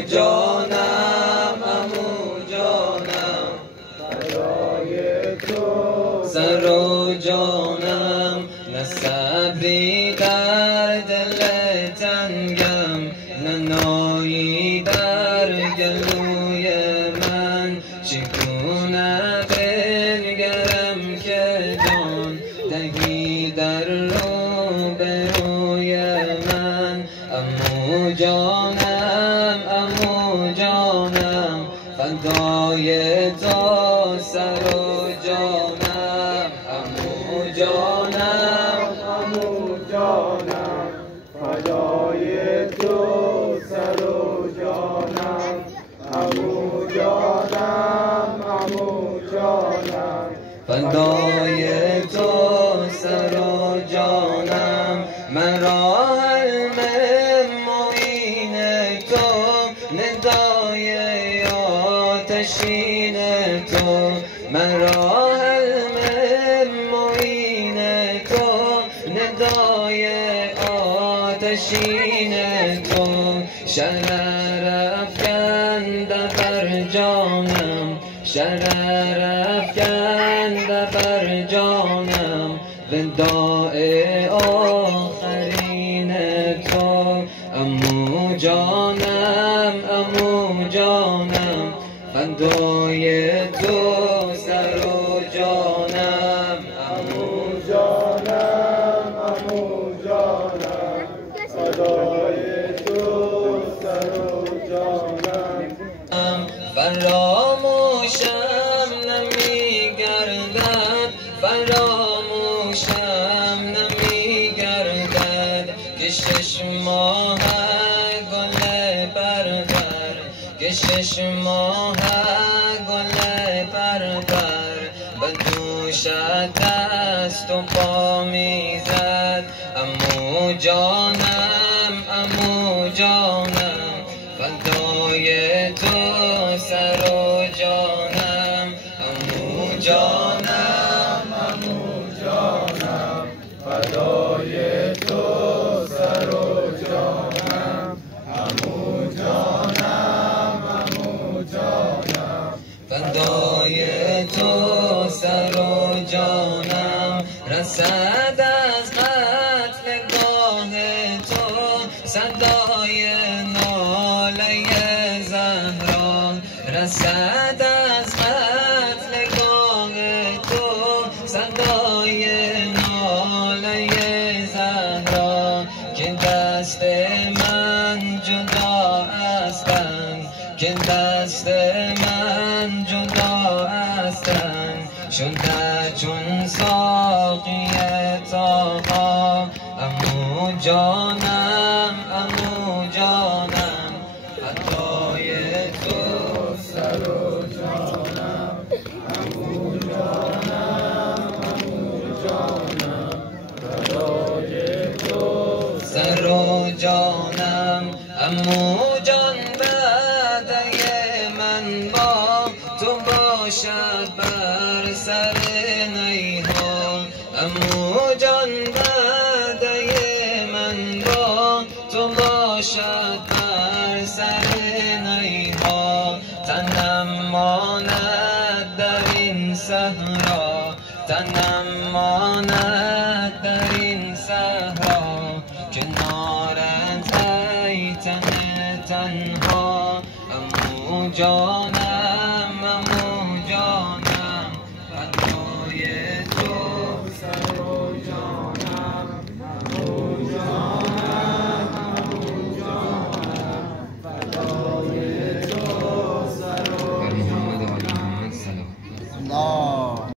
جانم عمو جانم فدای تو سر و جانم، نه صبری در دل تنگم، نه نایی در گلوی من. چگونه بنگرم که جان دهی در روبروی من. عمو جانم عمو جانم فدای تو سر و جانم. عمو جانم عمو جانم فدای تو سر و جانم. عمو جانم عمو جانم فدای تو سر و جانم. مرا معین تو ندای آتشین تو، مرا معین تو ندای آتشین تو. شرر افکنده بر جانم، شرر افکنده بر جانم، وداع آخرین تو. عمو جانم عمو جانم فدای تو سر و جانم. عمو جانم عمو جانم فدای تو سر و جانم. فراموشم نمیگردد، فراموشم نمیگردد که 6 ماه گل پرور، که 6 ماه گل پرور به دوشت دست و پا میزد. عمو جانم عمو جانم فدای تو سر و جانم. عمو جانم عمو جانم فدای تو سر و جانم. عمو جانم عمو جانم فدای تو سر و جانم. رسد از قتلگاه تو صدای ناله زهرا، رسد از قتلگاه تو صدای ناله زهرا. که دست من جدا هستند، که دست من جدا هستند، شده چون ساقی طاها. عمو جانم عمو جانم فدای تو سر و جانم. عمو جانم عمو جانم فدای تو سر و جانم. عمو جان وعده من با تو باشد بر سر نیها. عمو جان وعده من با تو باشد بر سر نیها. تنم ماند در این صحرا، تنم ماند در این صحرا، کنارت ای تن تنها. عمو جانم